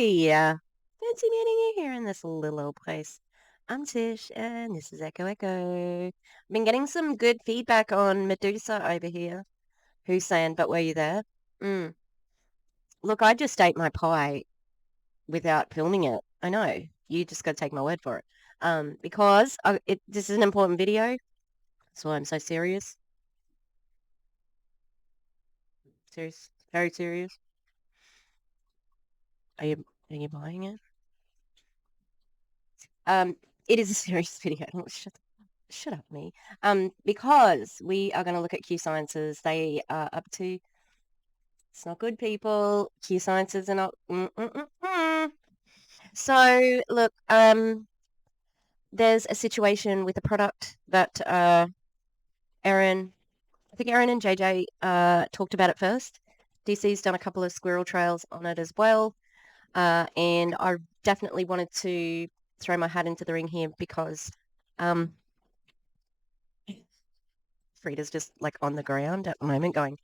Fancy meeting you here in this little old place. I'm Tish, and this is Echo Echo. I've been getting some good feedback on Medusa over here. Who's saying, but were you there? Mm. Look, I just ate my pie without filming it. I know. You just got to take my word for it. Because this is an important video, so I'm so serious. Serious. Very serious. Are you buying it? It is a serious video. Shut up, me. Because we are going to look at Q Sciences. They are up to. It's not good, people. Q Sciences are not. So look, there's a situation with a product that Erin, I think Erin and JJ talked about it first. DC's done a couple of squirrel trails on it as well, and I definitely wanted to throw my hat into the ring here because Frida's just like on the ground at the moment going.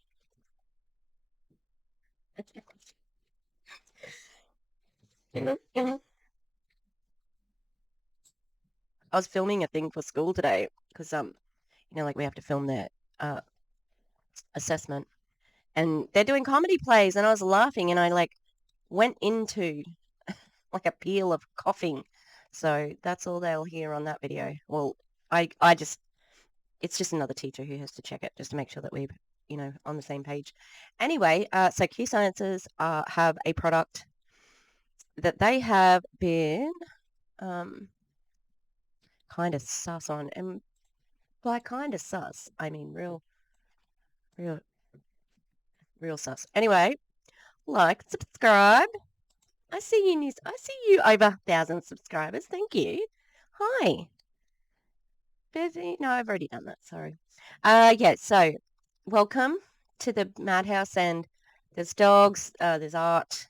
I was filming a thing for school today because like we have to film their assessment, and they're doing comedy plays, and I was laughing, and I like went into like a peal of coughing. So that's all they'll hear on that video. Well, I just it's just another teacher who has to check it just to make sure that we're on the same page. Anyway, so Q Sciences have a product that they have been kind of sus on, and by kind of sus, I mean real sus. Anyway, like, subscribe. I see you over 1,000 subscribers. Thank you. Hi. Busy? No, I've already done that. Sorry. Yeah, so welcome to the madhouse, and there's dogs, there's art,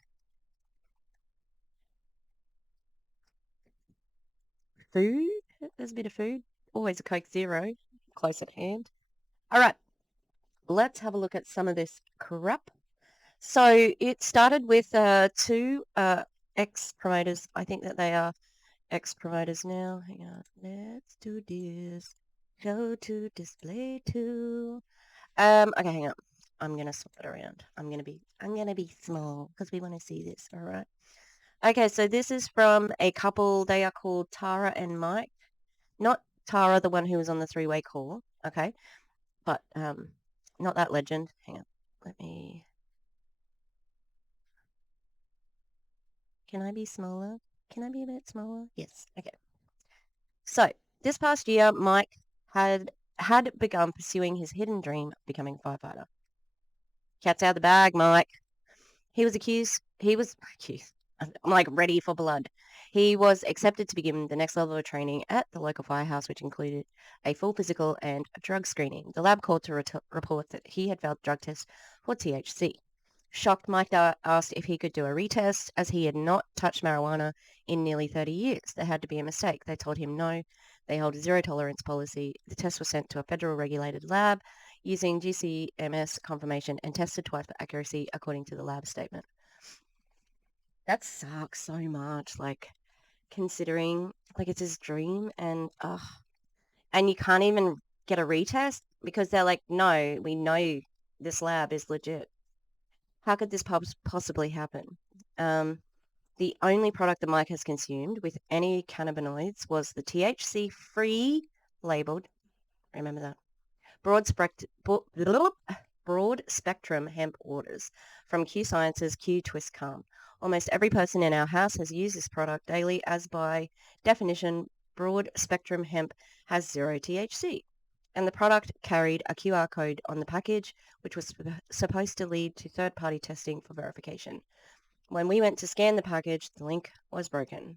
food. There's a bit of food. Always a Coke Zero, close at hand. All right, let's have a look at some of this crap. So it started with two ex-promoters. I think that they are ex-promoters now. Hang on. Let's do this. Go to display two. Okay, hang on. I'm gonna swap it around. I'm gonna be small because we want to see this. All right. Okay, so this is from a couple. They are called Tara and Mike. Not Tara, the one who was on the three-way call. Okay, but not that legend. Hang on. Let me. Can I be smaller? Can I be a bit smaller? Yes. Okay. So this past year, Mike had begun pursuing his hidden dream of becoming a firefighter. Cat's out of the bag, Mike. He was accused. I'm like ready for blood. He was accepted to begin the next level of training at the local firehouse, which included a full physical and drug screening. The lab called to report that he had failed drug tests for THC. Shocked, Mike asked if he could do a retest, as he had not touched marijuana in nearly 30 years. There had to be a mistake. They told him no. They hold a zero tolerance policy. The test was sent to a federal regulated lab using GCMS confirmation and tested twice for accuracy, according to the lab statement. That sucks so much, like, considering, like, it's his dream, and you can't even get a retest because they're like, no, we know this lab is legit. How could this possibly happen? The only product that Mike has consumed with any cannabinoids was the THC-free labeled, remember that, broad spectrum hemp waters from Q Science's Q Twist Calm. Almost every person in our house has used this product daily, as by definition, broad spectrum hemp has zero THC. And the product carried a QR code on the package, which was supposed to lead to third-party testing for verification. When we went to scan the package, the link was broken.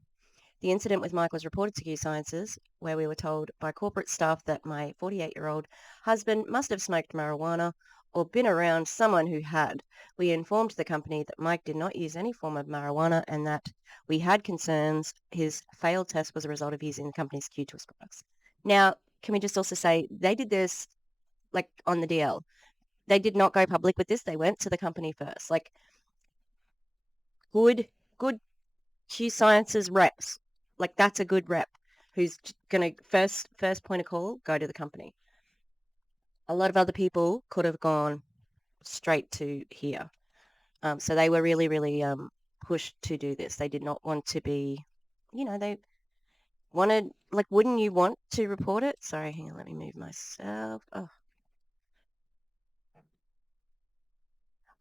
The incident with Mike was reported to Q Sciences, where we were told by corporate staff that my 48-year-old husband must have smoked marijuana or been around someone who had. We informed the company that Mike did not use any form of marijuana and that we had concerns his failed test was a result of using the company's Q-Twist products. Now, can we just also say they did this like on the DL? They did not go public with this. They went to the company first. Like, good Q Science's reps. Like, that's a good rep who's going to first point of call, go to the company. A lot of other people could have gone straight to here. So they were really, really pushed to do this. They did not want to be, they wanted, like, wouldn't you want to report it? Sorry, hang on, let me move myself.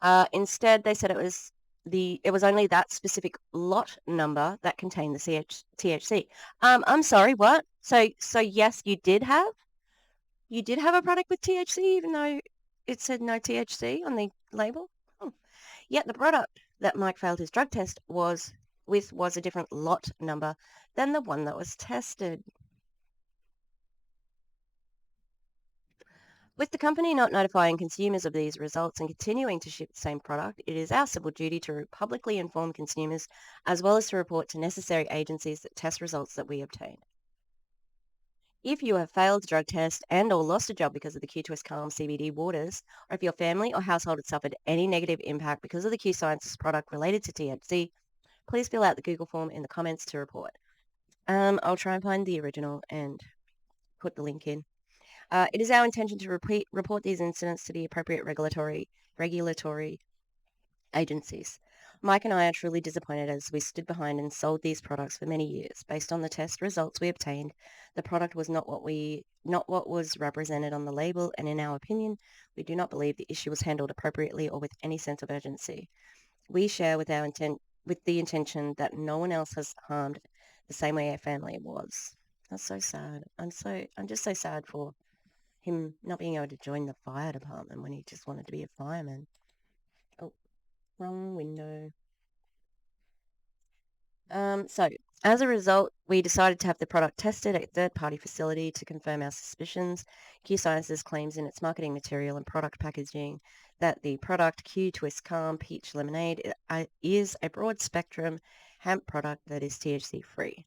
Oh. Instead, they said it was only that specific lot number that contained the THC. I'm sorry, what? So yes, you did have a product with THC, even though it said no THC on the label. Oh. Yet the product that Mike failed his drug test was a different lot number than the one that was tested. With the company not notifying consumers of these results and continuing to ship the same product, it is our civil duty to publicly inform consumers as well as to report to necessary agencies that test results that we obtain. If you have failed the drug test and or lost a job because of the Q-Twist Calm CBD waters, or if your family or household has suffered any negative impact because of the Q Sciences product related to THC, please fill out the Google form in the comments to report. I'll try and find the original and put the link in. It is our intention to report these incidents to the appropriate regulatory agencies. Mike and I are truly disappointed as we stood behind and sold these products for many years. Based on the test results we obtained, the product was not what was represented on the label, and in our opinion, we do not believe the issue was handled appropriately or with any sense of urgency. We share with the intention that no one else has harmed the same way our family was. That's so sad. I'm just so sad for him not being able to join the fire department when he just wanted to be a fireman. Oh, wrong window. So as a result, we decided to have the product tested at a third-party facility to confirm our suspicions. Q Sciences claims in its marketing material and product packaging that the product Q Twist Calm Peach Lemonade is a broad-spectrum hemp product that is THC-free.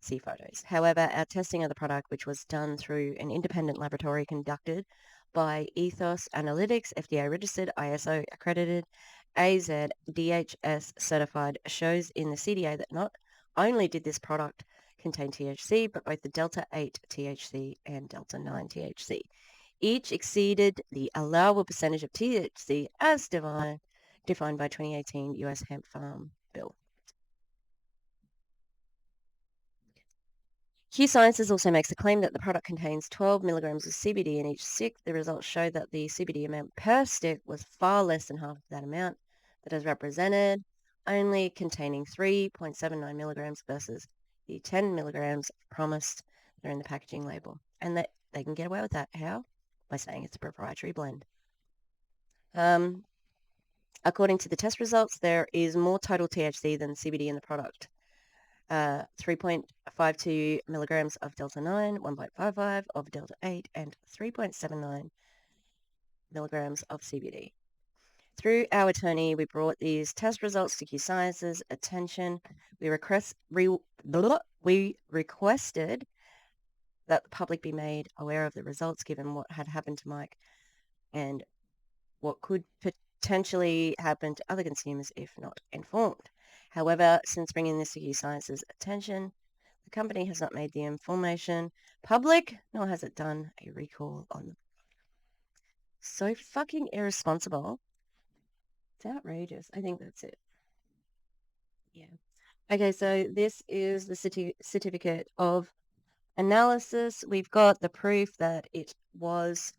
See photos. However, our testing of the product, which was done through an independent laboratory conducted by Ethos Analytics, FDA registered, ISO accredited, AZ DHS certified, shows in the CDA that not only did this product contain THC, but both the Delta 8 THC and Delta 9 THC. Each exceeded the allowable percentage of THC as defined by 2018 U.S. Hemp Farm Bill. Q Sciences also makes the claim that the product contains 12 milligrams of CBD in each stick. The results show that the CBD amount per stick was far less than half of that amount that is represented, only containing 3.79 milligrams versus the 10 milligrams promised that are in the packaging label. And that they can get away with that. How? By saying it's a proprietary blend. According to the test results, there is more total THC than CBD in the product. 3.52 milligrams of Delta 9, 1.55 of Delta 8, and 3.79 milligrams of CBD. Through our attorney, we brought these test results to Q Sciences' attention. We requested that the public be made aware of the results given what had happened to Mike and what could potentially happen to other consumers if not informed. However, since bringing this to Q Sciences' attention, the company has not made the information public, nor has it done a recall on them. So fucking irresponsible. It's outrageous. I think that's it. Yeah. Okay, so this is the certificate of analysis. We've got the proof that it was,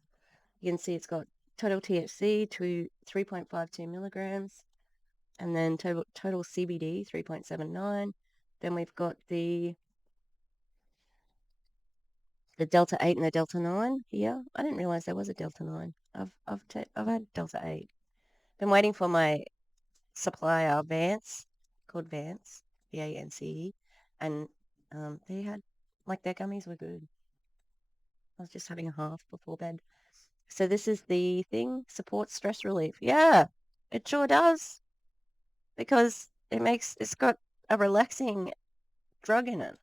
you can see it's got total THC to 3.52 milligrams. And then total CBD, 3.79. Then we've got the Delta 8 and the Delta 9 here. I didn't realize there was a Delta 9. I've had Delta 8. Been waiting for my supplier, Vance, called Vance, VANCE, and they had, like, their gummies were good. I was just having a half before bed. So this is the thing, supports stress relief. Yeah, it sure does. Because it's got a relaxing drug in it.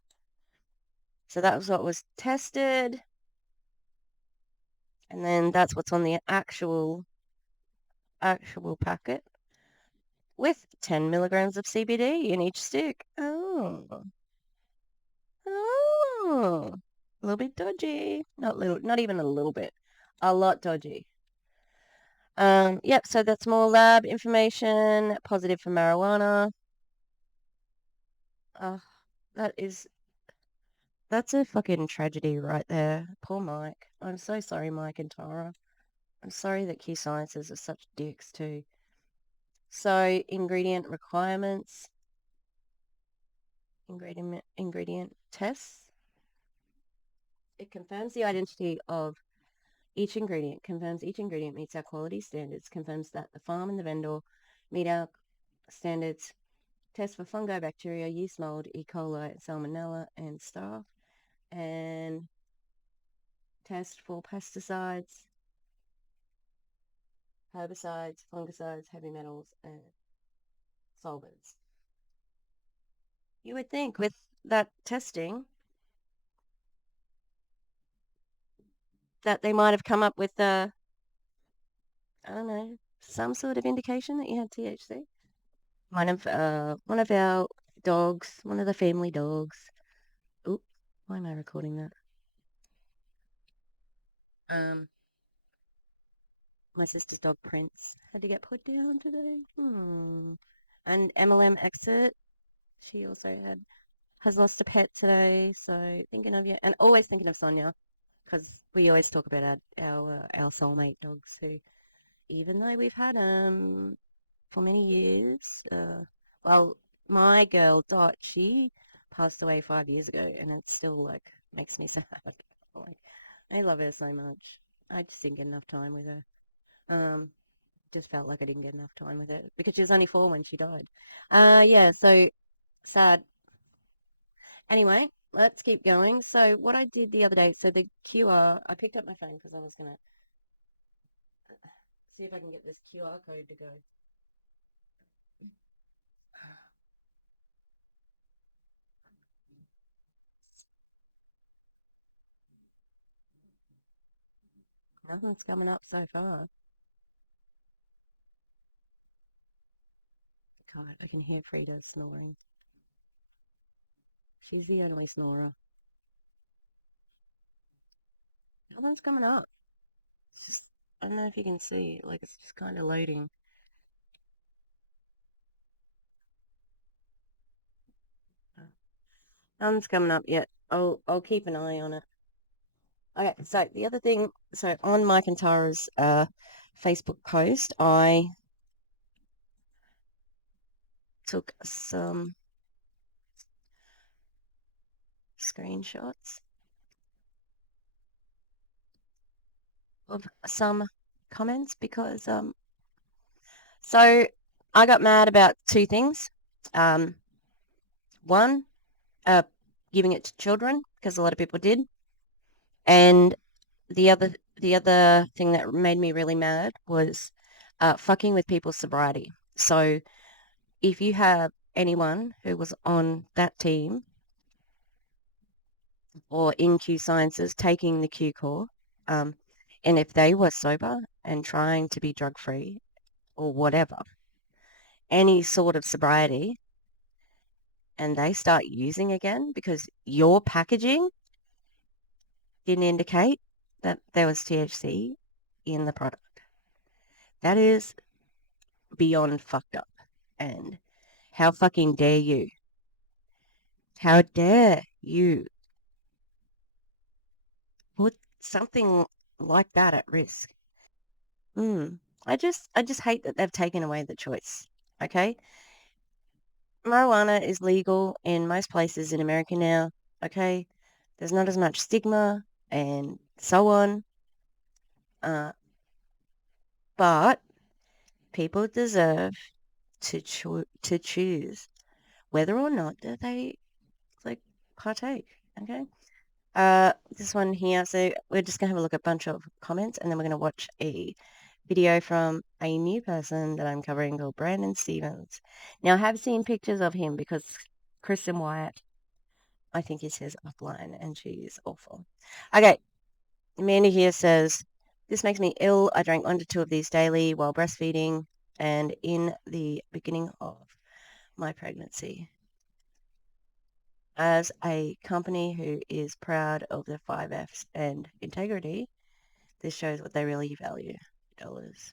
So that was what was tested. And then that's what's on the actual packet. with 10 milligrams of CBD in each stick. Oh. Oh. A little bit dodgy. Not even a little bit. A lot dodgy. Yep, so that's more lab information, positive for marijuana. Oh, that's a fucking tragedy right there. Poor Mike. I'm so sorry, Mike and Tara. I'm sorry that Q Sciences are such dicks too. So, ingredient requirements, ingredient tests. It confirms the identity of each ingredient, confirms each ingredient meets our quality standards, confirms that the farm and the vendor meet our standards, test for fungi, bacteria, yeast mold, E. coli, salmonella, and staph, and test for pesticides, herbicides, fungicides, heavy metals, and solvents. You would think with that testing that they might have come up with I don't know, some sort of indication that you had THC. One of our dogs, one of the family dogs. Oop, why am I recording that? Um, my sister's dog Prince had to get put down today. And MLM exit. She also has lost a pet today. So thinking of you, and always thinking of Sonia, because we always talk about our soulmate dogs who, even though we've had for many years, well, my girl Dot, she passed away 5 years ago, and it still like makes me sad. Like, I love her so much. I just didn't get enough time with her. Just felt like I didn't get enough time with her because she was only 4 when she died. Yeah, so sad. Anyway, let's keep going. So what I did the other day, so the QR, I picked up my phone because I was gonna see if I can get this QR code to go. Nothing's coming up so far. God, I can hear Frida snoring. She's the only snorer. Nothing's coming up. It's just, I don't know if you can see, like it's just kind of loading. Nothing's coming up yet. I'll keep an eye on it. Okay, so the other thing, so on Mike and Tara's Facebook post, I took some screenshots of some comments because so I got mad about two things. One, giving it to children because a lot of people did, and the other thing that made me really mad was fucking with people's sobriety. So if you have anyone who was on that team or in Q Sciences taking the Q core, and if they were sober and trying to be drug free or whatever, any sort of sobriety, and they start using again because your packaging didn't indicate that there was THC in the product. That is beyond fucked up. And how fucking dare you? How dare you put something like that at risk? I just hate that they've taken away the choice. Okay? Marijuana is legal in most places in America now. Okay? There's not as much stigma and so on. But people deserve to choose whether or not that they like partake. Okay. This one here. So we're just gonna have a look at a bunch of comments, and then we're gonna watch a video from a new person that I'm covering called Brandon Stevens. Now I have seen pictures of him because Kristen Wyatt, I think, is his upline, and she's awful. Okay. Amanda here says, this makes me ill. I drank 1 to 2 of these daily while breastfeeding. And in the beginning of my pregnancy, as a company who is proud of their 5Fs and integrity, this shows what they really value. Dollars.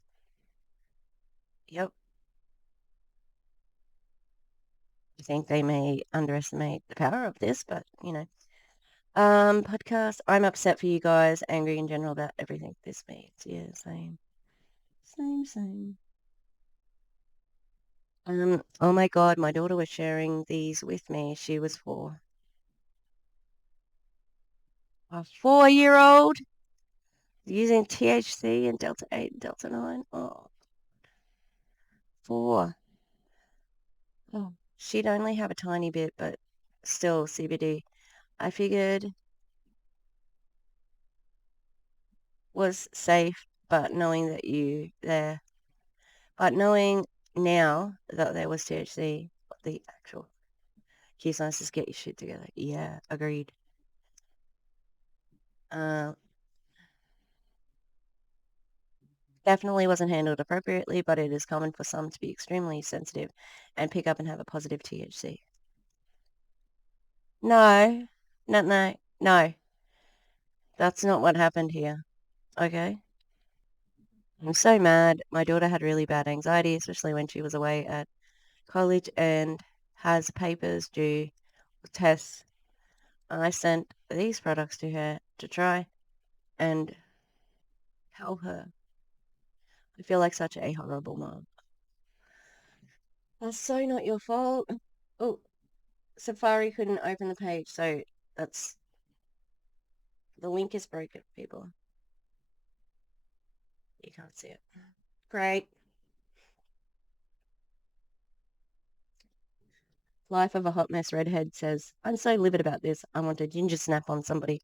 Yep. I think they may underestimate the power of this, but podcast. I'm upset for you guys, angry in general about everything this means. Yeah, same. Same. Oh my God, my daughter was sharing these with me. She was 4. A 4-year-old using THC and Delta 8 and Delta 9. Oh, 4. Oh, she'd only have a tiny bit, but still CBD. I figured was safe, but knowing now that there was THC, the actual key signs, just get your shit together. Yeah, agreed. Uh, Definitely wasn't handled appropriately, but it is common for some to be extremely sensitive and pick up and have a positive THC. No, no. That's not what happened here. Okay. I'm so mad. My daughter had really bad anxiety, especially when she was away at college and has papers due, tests. I sent these products to her to try and help her. I feel like such a horrible mom. That's so not your fault. Oh, Safari couldn't open the page, so that's the link is broken, people. You can't see it. Great. Life of a hot mess redhead says, I'm so livid about this. I want to ginger snap on somebody.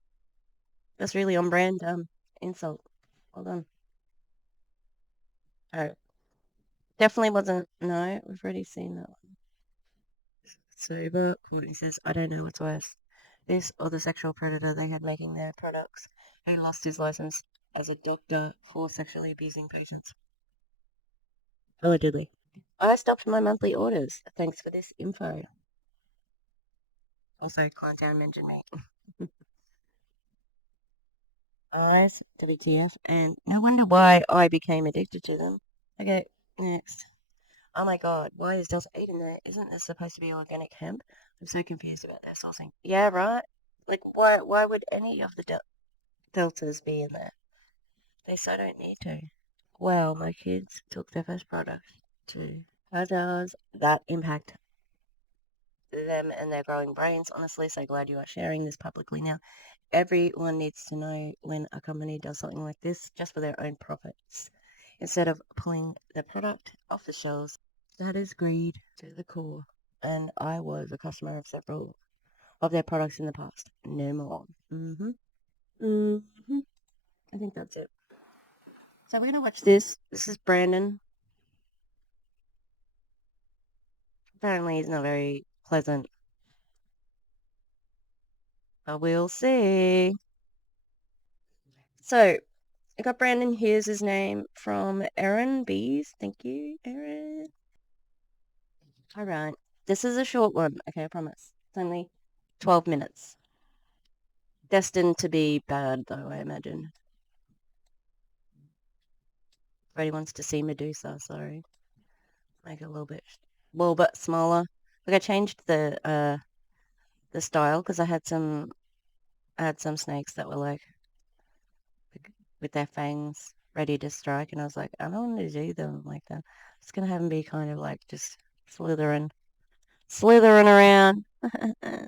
That's really on brand. Insult. Hold on. Oh, definitely wasn't. No, we've already seen that one. Sober. Courtney says, I don't know what's worse. This or the sexual predator they had making their products who lost his license as a doctor for sexually abusing patients. Allegedly. I stopped my monthly orders. Thanks for this info. Also, Clowntown mentioned me. Eyes, WTF, and no wonder why I became addicted to them. Okay, next. Oh my god, why is Delta 8 in there? Isn't this supposed to be organic hemp? I'm so confused about their sourcing. Yeah, right? Like, why would any of the deltas be in there? They so don't need to. Well, my kids took their first product too. How does that impact them and their growing brains? Honestly, so glad you are sharing this publicly now. Everyone needs to know when a company does something like this just for their own profits. Instead of pulling the product off the shelves, that is greed to the core. And I was a customer of several of their products in the past. No more. I think that's it. So we're going to watch this. This is Brandon. Apparently he's not very pleasant. But we'll see. So I got Brandon. Here's his name from Erin Bees. Thank you, Erin. All right. This is a short one. Okay, I promise. It's only 12 minutes. Destined to be bad, though, I imagine. Everybody wants to see Medusa, sorry. Make it a little bit smaller. Like I changed the style because I had some snakes that were like with their fangs ready to strike, and I was like, I don't want to do them like that. It's gonna have them be kind of like just slithering around. All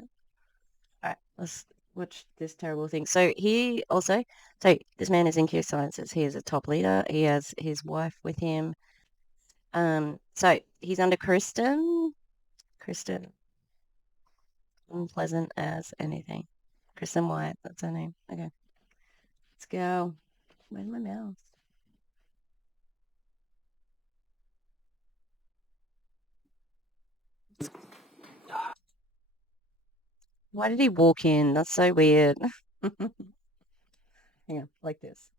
right, let's watch this terrible thing. So this man is in Q Sciences. He is a top leader. He has his wife with him. So he's under Kristen, unpleasant as anything. Kristen Wyatt, that's her name. Okay, let's go. Where's my mouse? Why did he walk in? That's so weird. Hang on, like this.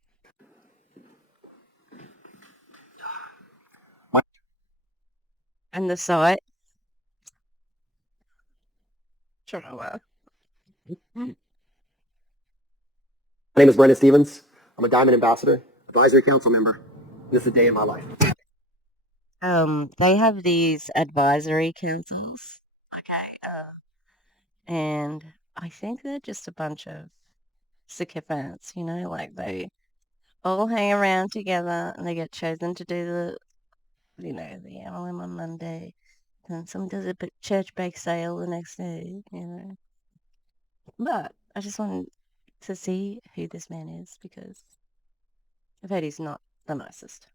And the sight. Trauma. My name is Brendan Stevens. I'm a Diamond Ambassador, Advisory Council member. This is a day in my life. They have these advisory councils. Okay. And I think they're just a bunch of sycophants, like they all hang around together and they get chosen to do the MLM on Monday. And someone does a church bake sale the next day. But I just wanted to see who this man is because I've heard he's not the nicest.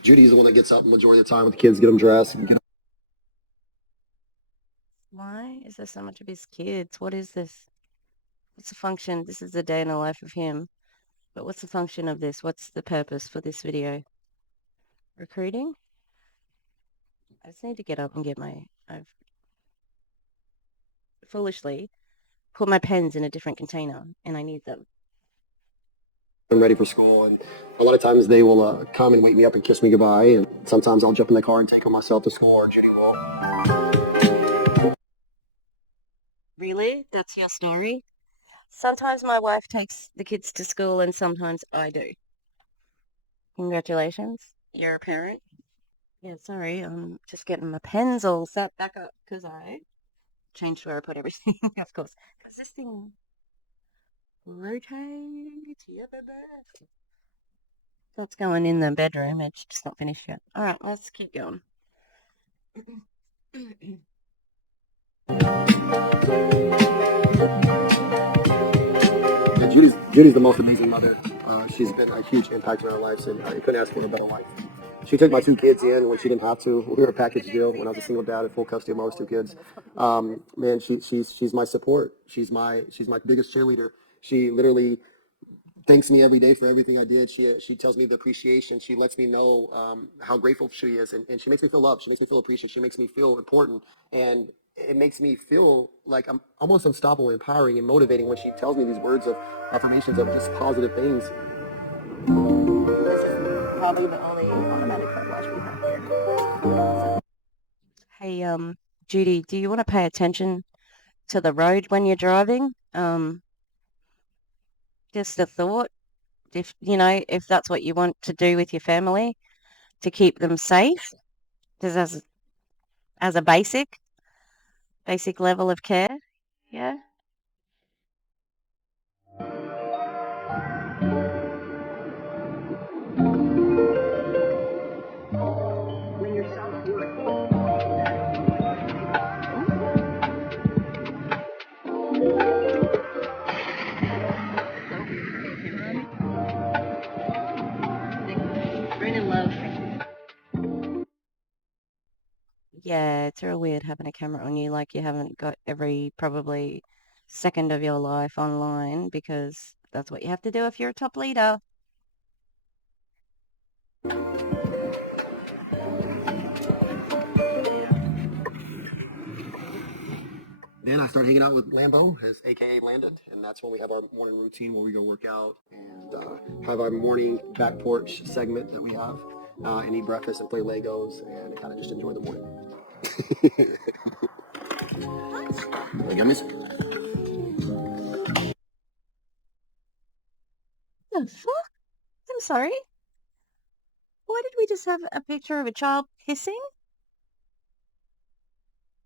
Judy's the one that gets up the majority of the time with the kids, get them dressed. Why is there so much of his kids? What is this? What's the function? This is the day in the life of him. But what's the function of this? What's the purpose for this video? Recruiting? I just need to get up and I've foolishly put my pens in a different container and I need them. I'm ready for school, and a lot of times they will come and wake me up and kiss me goodbye, and sometimes I'll jump in the car and take them myself to school, or Judy will. Really? That's your story? Sometimes my wife takes the kids to school and sometimes I do. Congratulations. You're a parent. Yeah, sorry. I'm just getting my pens all set back up because I changed where I put everything, of course. Because this thing rotates. Yeah, baby. That's going in the bedroom. It's just not finished yet. All right, let's keep going. Yeah, Judy's the most amazing mother. She's been a huge impact in our lives, and I couldn't ask for a better life. She took my two kids in when she didn't have to. We were a package deal when I was a single dad at full custody of my two kids. Man, she's my support. She's my biggest cheerleader. She literally thanks me every day for everything I did. She tells me the appreciation. She lets me know how grateful she is, and she makes me feel loved. She makes me feel appreciated. She makes me feel important, and it makes me feel like I'm almost unstoppable, empowering, and motivating when she tells me these words of affirmations of just positive things. This is probably the only automatic car wash we have here. Hey, Judy, do you want to pay attention to the road when you're driving? Just a thought. If that's what you want to do with your family to keep them safe, just as a basic level of care. Yeah. When you're Brendan loves. Yeah, it's real weird having a camera on you like you haven't got every probably second of your life online because that's what you have to do if you're a top leader. Then I start hanging out with Lambo, his AKA Landon, and that's when we have our morning routine where we go work out and have our morning back porch segment that we have, and eat breakfast and play Legos and kind of just enjoy the morning. Gummies? The fuck? I'm sorry. Why did we just have a picture of a child pissing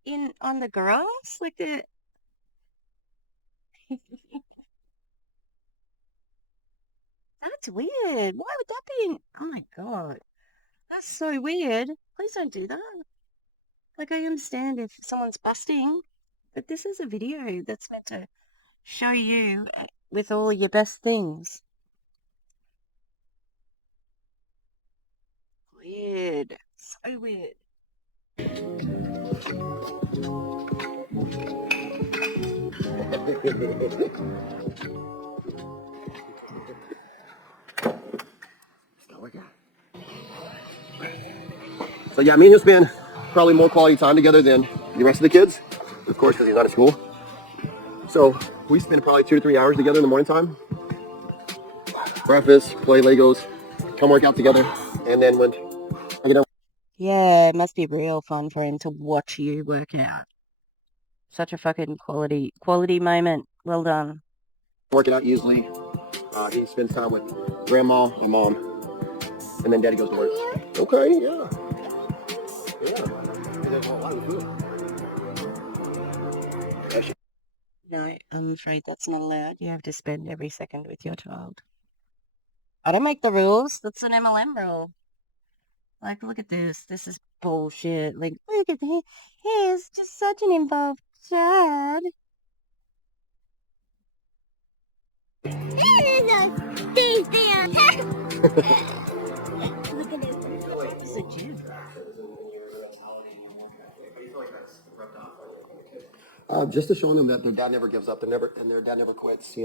in on the grass? Like the That's weird. Why would that be in Oh my god. That's so weird. Please don't do that. Like I understand if someone's busting, but this is a video that's meant to show you with all your best things. Weird. So weird. So yeah, me and him spend probably more quality time together than the rest of the kids, of course, because he's not at school. So we spend probably 2 to 3 hours together in the morning time. Breakfast, play Legos, come work out together, and then when I get done Yeah, it must be real fun for him to watch you work out. Such a fucking quality moment. Well done. working out, usually he spends time with grandma, my mom, and then daddy goes to work. Okay, yeah, yeah. No, I'm afraid that's not allowed. You have to spend every second with your child. I don't make the rules. That's an MLM rule. Like, look at this. This is bullshit. Like, look at him. He's just such an involved child. Look at this. This is a Jew. Just to show them that their dad never gives up, and their dad never quits.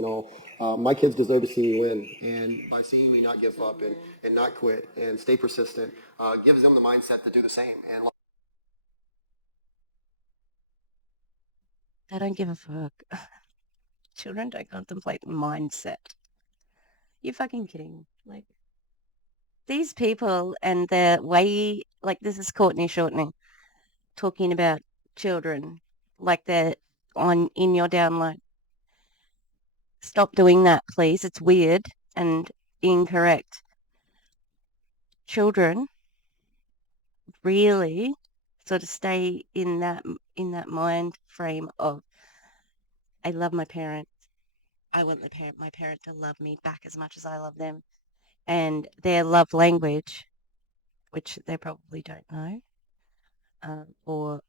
My kids deserve to see me win, and by seeing me not give up and not quit and stay persistent, gives them the mindset to do the same. And I don't give a fuck. Children don't contemplate mindset. You're fucking kidding. Like, these people and their way, like, this is Courtney Shortening talking about children like they're in your download. Stop doing that, please. It's weird and incorrect. Children really sort of stay in that mind frame of, I love my parents. I want my parent to love me back as much as I love them. And their love language, which they probably don't know, or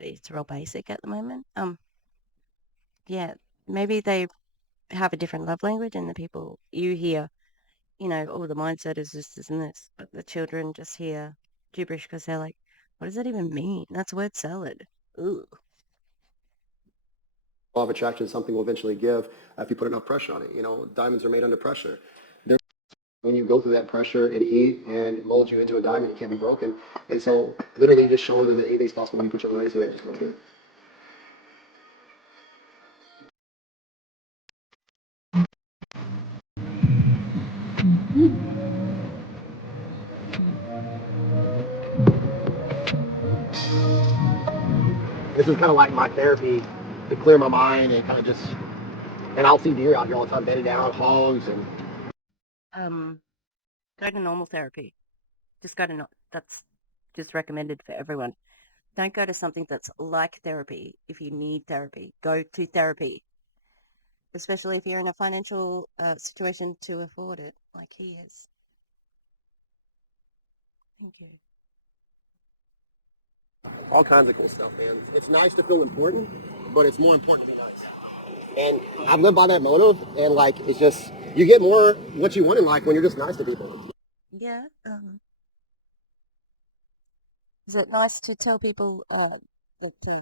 it's real basic at the moment. Yeah, maybe they have a different love language, and the people you hear, oh, the mindset is this and this, but the children just hear gibberish because they're like, what does that even mean? That's word salad. Ooh. law of attraction, something will eventually give if you put enough pressure on it. Diamonds are made under pressure. When you go through that pressure and heat and it molds you into a diamond, it can't be broken. And so, literally, just showing them that anything's possible when you put your mind to it. Just go through it. This is kind of like my therapy to clear my mind and kind of just. And I'll see deer out here all the time, bedded down, hogs, and Um, Go to normal therapy. Just go to that's just recommended for everyone. Don't go to something that's like therapy. If you need therapy, go to therapy, especially if you're in a financial situation to afford it, like he is. Thank you. all kinds of cool stuff, man. It's nice to feel important, but it's more important to be nice. And I've lived by that motive, and like it's just you get more what you want in life when you're just nice to people. Yeah. Is it nice to tell people that they may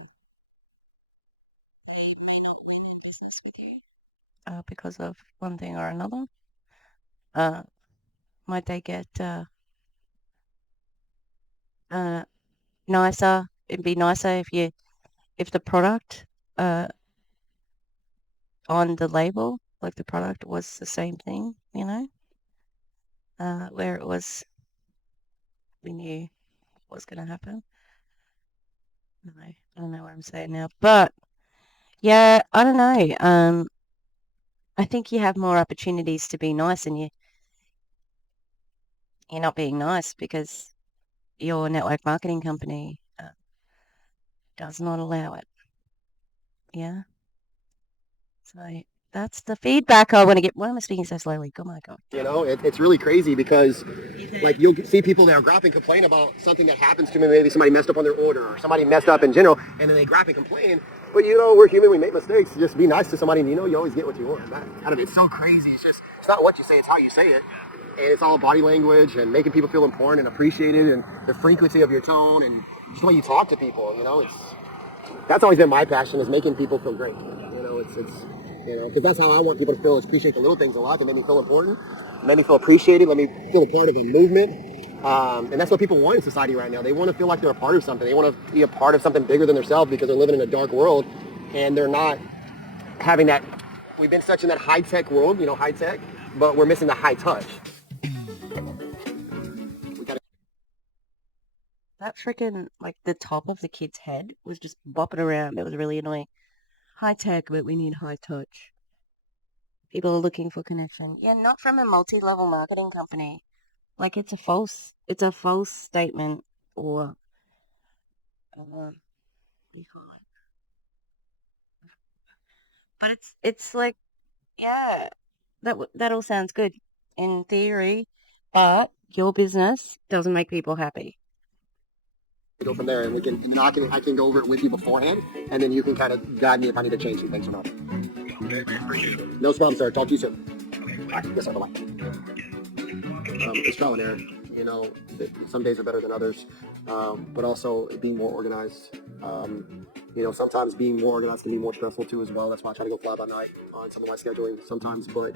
not win in business with you because of one thing or another? Uh, might they get uh, nicer? It'd be nicer if the product on the label, like the product was the same thing, where it was, we knew what was going to happen. No, I don't know what I'm saying now, but yeah, I don't know. I think you have more opportunities to be nice, and you're not being nice because your network marketing company does not allow it. Yeah. So that's the feedback I want to get. Why am I speaking so slowly? Oh my God. It's really crazy because, like, you'll see people that are grab and complain about something that happens to them. Maybe somebody messed up on their order or somebody messed up in general, and then they grab and complain. But, we're human. We make mistakes. Just be nice to somebody, and you always get what you want. It's so crazy. It's not what you say, it's how you say it. And it's all body language and making people feel important and appreciated and the frequency of your tone and just the way you talk to people. That's always been my passion, is making people feel great. Because that's how I want people to feel, is appreciate the little things in life. It made me feel important, it made me feel appreciated, let me feel a part of a movement. And that's what people want in society right now. They want to feel like they're a part of something. They want to be a part of something bigger than themselves, because they're living in a dark world and they're not having that. We've been such in that high tech world, high tech, but we're missing the high touch. We gotta That freaking, like, the top of the kid's head was just bopping around. It was really annoying. High tech, but we need high touch. People are looking for connection. Yeah, not from a multi-level marketing company. Like, it's a false statement, or, what do you call it? But it's like, yeah, that all sounds good in theory, but your business doesn't make people happy. go from there, and I can go over it with you beforehand, and then you can kind of guide me if I need to change some things or not. No problem, sir. Talk to you soon. All right. Yes, sir. Bye. It's trial and error. Some days are better than others, but also being more organized. Sometimes being more organized can be more stressful too as well. That's why I try to go fly by night on some of my scheduling sometimes. But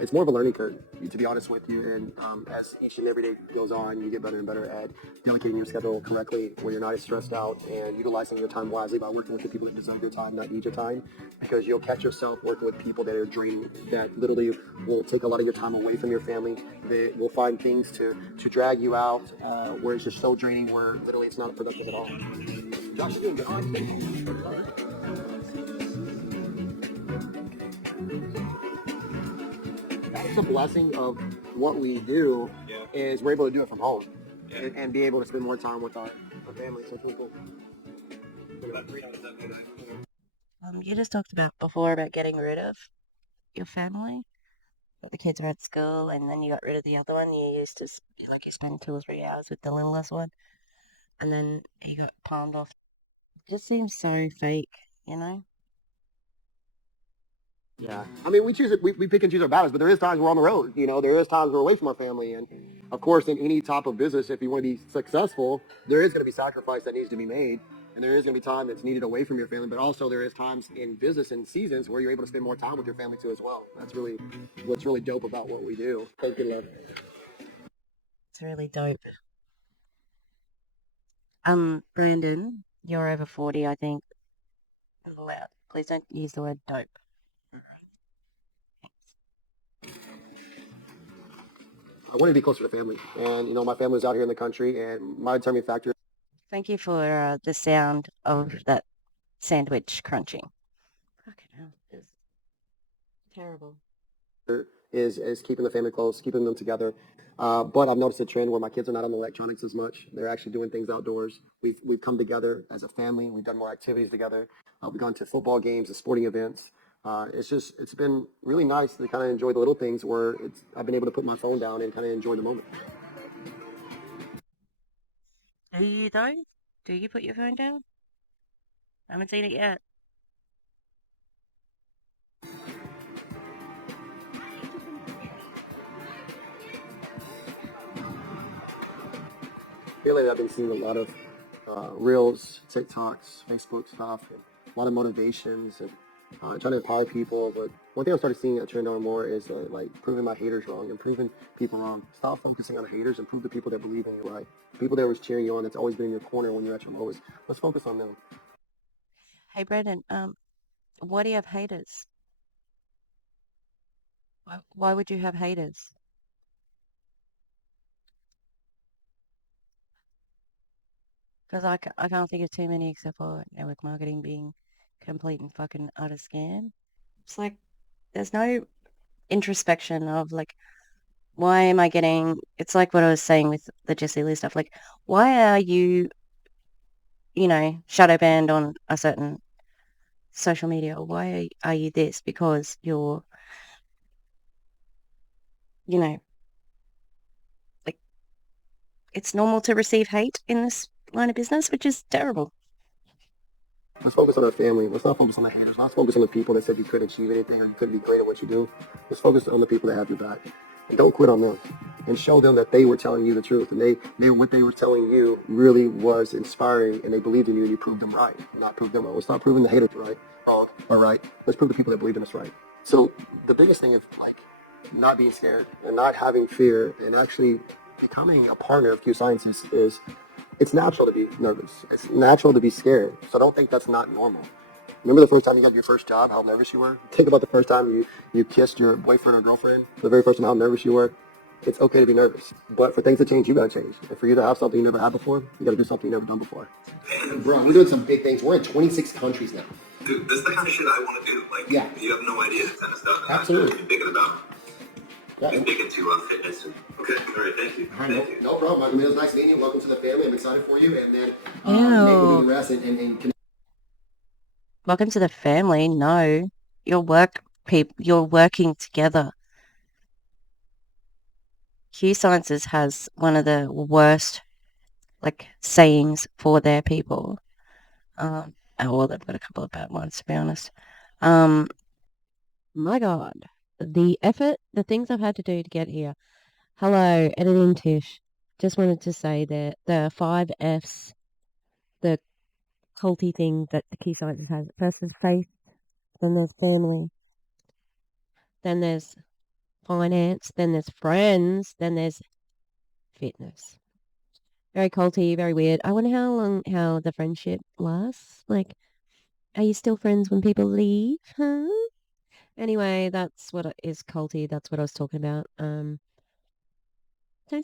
it's more of a learning curve, to be honest with you. And as each and every day goes on, you get better and better at delegating your schedule correctly, where you're not as stressed out, and utilizing your time wisely by working with the people that deserve your time, not need your time. Because you'll catch yourself working with people that are draining, that literally will take a lot of your time away from your family. They will find things to drag you out, where it's just so draining, where literally it's not productive at all. Josh, you're doing good. That's the blessing of what we do, is we're able to do it from home, and be able to spend more time with our family. So it's really cool. You just talked about before about getting rid of your family. But the kids are at school, and then you got rid of the other one. You used to, like, you spend 2 or 3 hours with the littlest one, and then you got palmed off. It just seems so fake, you know? Yeah, I mean, we pick and choose our battles, but there is times we're on the road. There is times we're away from our family, and of course, in any type of business, if you want to be successful, there is going to be sacrifice that needs to be made, and there is going to be time that's needed away from your family. But also, there is times in business and seasons where you're able to spend more time with your family too as well. That's really what's really dope about what we do. Thank you, love. It's really dope. Brandon, you're over 40, I think. Loud. Please don't use the word dope. I want to be closer to family, and my family's out here in the country, and my determining factor Thank you for the sound of that sandwich crunching. Fucking hell, it's terrible. is keeping the family close, keeping them together. But I've noticed a trend where my kids are not on the electronics as much. They're actually doing things outdoors. We've come together as a family. We've done more activities together. We've gone to football games and sporting events. It's been really nice to kind of enjoy the little things, where I've been able to put my phone down and kind of enjoy the moment. Do you though? Do you put your phone down? I haven't seen it yet. Lately, I've been seeing a lot of reels, TikToks, Facebook stuff, and a lot of motivations, and trying to empower people. But one thing I started seeing a trend on more is like proving my haters wrong and proving people wrong. Stop focusing on haters and prove the people that believe in you right. People that was cheering you on, that's always been in your corner when you're at your lowest. Let's focus on them. Hey, Brandon, why do you have haters? Why would you have haters? Because I can't think of too many except for network marketing being complete and fucking utter scam. It's like there's no introspection of, like, why am I getting? It's like what I was saying with the Jesse Lee stuff. Like, why are you, shadow banned on a certain social media? Or why are you this? Because you're, you know, like, it's normal to receive hate in this line of business, which is terrible. Let's focus on our family. Let's not focus on the haters. Let's focus on the people that said you couldn't achieve anything or you couldn't be great at what you do. Let's focus on the people that have your back. And don't quit on them. and show them that they were telling you the truth, and what they were telling you really was inspiring, and they believed in you, and you proved them right, not proved them wrong. Let's not proving the haters wrong or right. Let's prove the people that believe in us right. So the biggest thing is like not being scared and not having fear and actually becoming a partner of Q Sciences is it's natural to be nervous. It's natural to be scared. So don't think that's not normal. Remember the first time you got your first job, how nervous you were? Think about the first time you kissed your boyfriend or girlfriend, the very first time, how nervous you were. It's okay to be nervous. But for things to change, you got to change. And for you to have something you never had before, you got to do something you never done before. Bro, we're doing some big things. We're in 26 countries now. Dude, this is the kind of shit I want to do. Like, yeah. You have no idea the kind of stuff. Absolutely. I'm thinking about. Yeah. Be big into fitness. Okay, all right, thank you. Thank you. No problem. I mean, it was nice meeting you. Welcome to the family. I'm excited for you. And then Nate will do the rest and Welcome to the family. No, you're working together. Q Sciences has one of the worst sayings for their people. Well, they've got a couple of bad ones, to be honest. My God, the effort, the things I've had to do to get here. Hello, editing Tish. Just wanted to say that the 5 Fs, the culty thing that the Q Sciences has. First is faith, then there's family, then there's finance, then there's friends, then there's fitness. Very culty, very weird. I wonder how the friendship lasts. Like, are you still friends when people leave? Huh? Anyway, that's what is culty. That's what I was talking about. Don't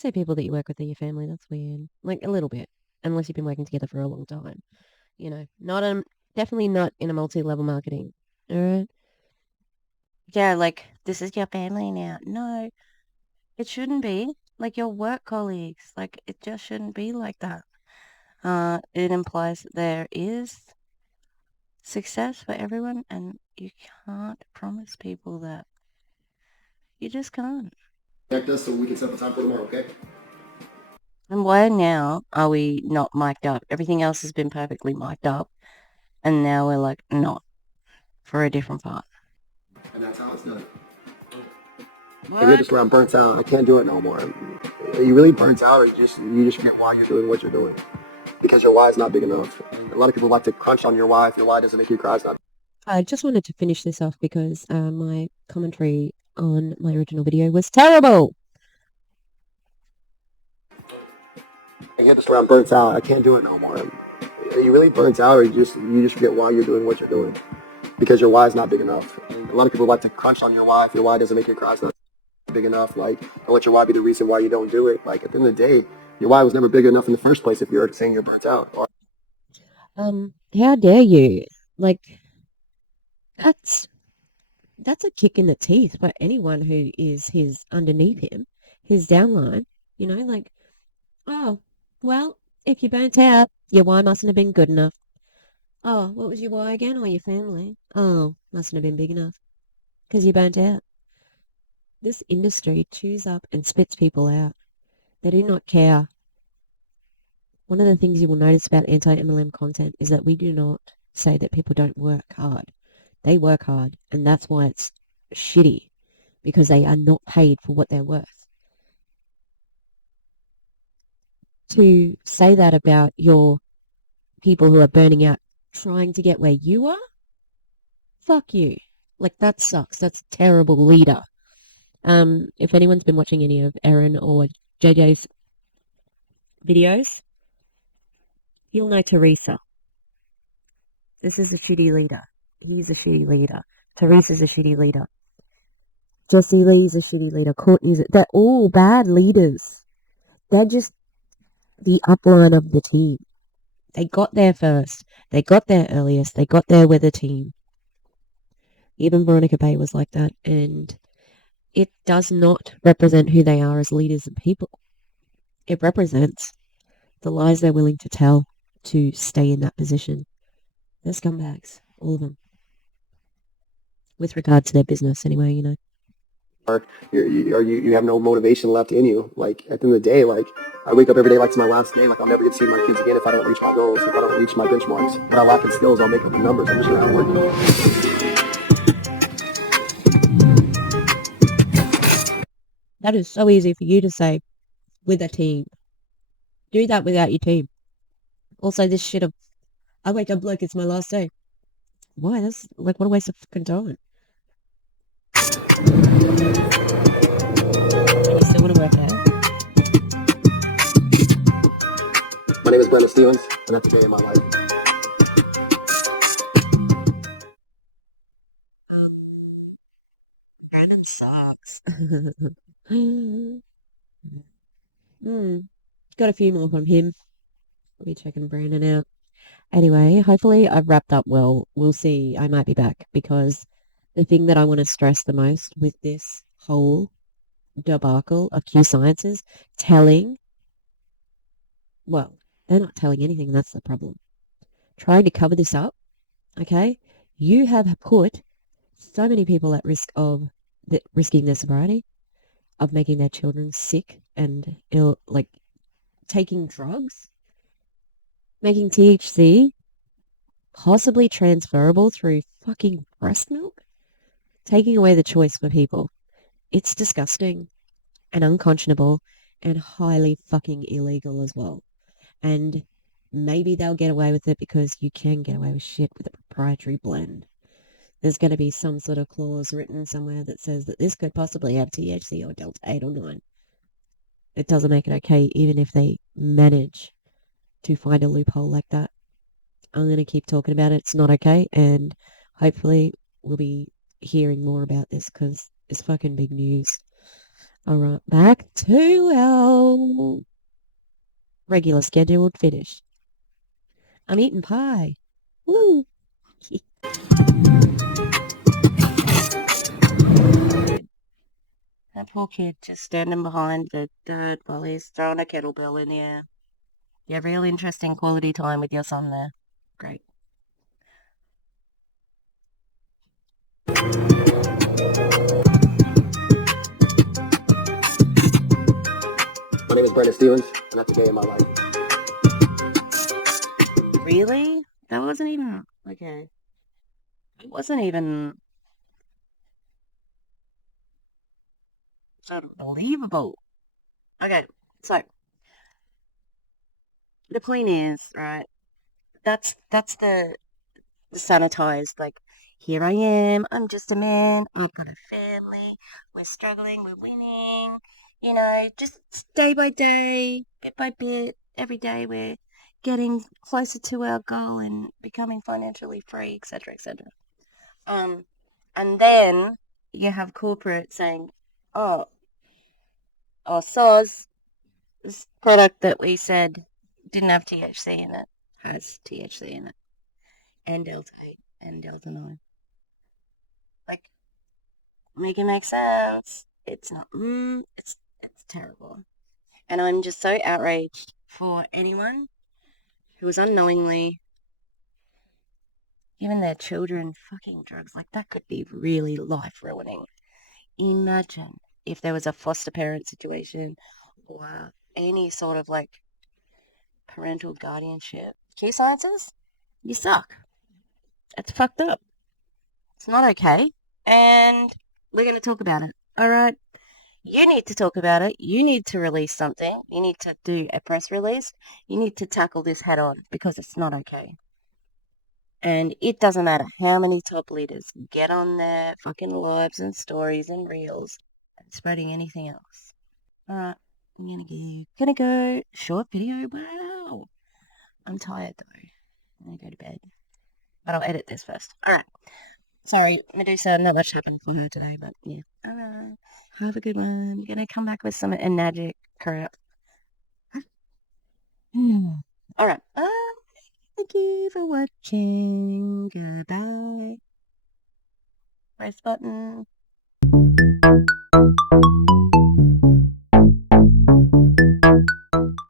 say people that you work with are your family. That's weird. Like, a little bit. Unless you've been working together for a long time. You know, definitely not in a multi-level marketing. All right? Yeah, like, this is your family now. No, it shouldn't be. Like, your work colleagues. Like, it just shouldn't be like that. It implies that there is success for everyone, and you can't promise people that. You just can't. connect us so we can set the time for tomorrow, okay? And why now are we not mic'd up? Everything else has been perfectly mic'd up, and now we're like, not for a different part. And that's how it's done. I get this where I'm burnt out. I can't do it no more. Are you really burnt out, or you just forget why you're doing what you're doing? Because your why is not big enough. A lot of people like to crunch on your why. If your why doesn't make you cry, it's not. I just wanted to finish this off because my commentary on my original video was terrible. I get this where I'm burnt out. I can't do it no more. Are you really burnt out, or you just forget why you're doing what you're doing? Because your why is not big enough. A lot of people like to crunch on your why. If your why doesn't make you cry, it's not big enough. Like, don't let your why be the reason why you don't do it. Like, at the end of the day, your why was never big enough in the first place if you're saying you're burnt out. How dare you? Like, that's a kick in the teeth for anyone who is his underneath him, his downline. You know, like, oh, well, if you burnt out, your why mustn't have been good enough. Oh, what was your why again? Or your family? Oh, mustn't have been big enough. Because you burnt out. This industry chews up and spits people out. They do not care. One of the things you will notice about anti-MLM content is that we do not say that people don't work hard. They work hard, and that's why it's shitty, because they are not paid for what they're worth. To say that about your people who are burning out trying to get where you are, fuck you. Like, that sucks. That's a terrible leader. If anyone's been watching any of Erin or JJ's videos, you'll know Teresa. This is a shitty leader. He's a shitty leader. Teresa's a shitty leader. Jesse Lee's a shitty leader. Courtney's... They're all bad leaders. They're just the upline of the team. They got there first. They got there earliest. They got there with a team. Even Veronica Bay was like that, and it does not represent who they are as leaders and people. It represents the lies they're willing to tell to stay in that position. They're scumbags, all of them. With regard to their business, anyway, you know. Or you have no motivation left in you. Like, at the end of the day, like, I wake up every day like it's my last day. Like, I'll never get to see my kids again if I don't reach my goals, if I don't reach my benchmarks. But I lack in skills, I'll make up the numbers. I'm just not working. That is so easy for you to say with a team. Do that without your team. Also, this shit of, I wake up like it's my last day. Why? That's like, what a waste of fucking time. And you still want to work out? My name is Brandon Stevens, and that's the day in my life. Brandon sucks. Got a few more from him. I'll be checking Brandon out. Anyway, hopefully I've wrapped up well. We'll see. I might be back because the thing that I want to stress the most with this whole debacle of Q Sciences well, they're not telling anything. That's the problem. Trying to cover this up, okay? You have put so many people at risk of risking their sobriety, of making their children sick and ill, like taking drugs, making THC possibly transferable through fucking breast milk, taking away the choice for people. It's disgusting and unconscionable and highly fucking illegal as well. And maybe they'll get away with it because you can get away with shit with a proprietary blend. There's going to be some sort of clause written somewhere that says that this could possibly have THC or Delta 8 or 9. It doesn't make it okay even if they manage to find a loophole like that. I'm going to keep talking about it. It's not okay. And hopefully we'll be hearing more about this because it's fucking big news. All right, back to our regular scheduled finish. I'm eating pie. Woo! That poor kid just standing behind the dirt while he's throwing a kettlebell in the air. You have real interesting quality time with your son there. Great. My name is Brandon Stevens, and that's the day in my life. Really? That wasn't even... Okay. It wasn't even... so unbelievable. Okay, so... the point is, right, that's the sanitized, like, here I am, I'm just a man, I've got a family, we're struggling, we're winning, just day by day, bit by bit, every day we're getting closer to our goal and becoming financially free, etc., etc. And then you have corporate saying, oh, soz, this product that we said didn't have THC in it has THC in it, and Delta 8 and Delta 9. Like, make it make sense. It's not, it's terrible. And I'm just so outraged for anyone who is unknowingly giving their children fucking drugs. Like, that could be really life-ruining. Imagine if there was a foster parent situation or any sort of, like, parental guardianship. Q Sciences, you suck. It's fucked up. It's not okay. And we're going to talk about it. All right? You need to talk about it. You need to release something. You need to do a press release. You need to tackle this head on because it's not okay. And it doesn't matter how many top leaders get on their fucking lives and stories and reels and spreading anything else. All right, I'm gonna go short video. Wow, I'm tired though. I'm gonna go to bed, but I'll edit this first. All right. Sorry, Medusa, not much happened for her today, but yeah. All right. Have a good one. Gonna come back with some magic crap. All right. Thank you for watching. Goodbye. Press button.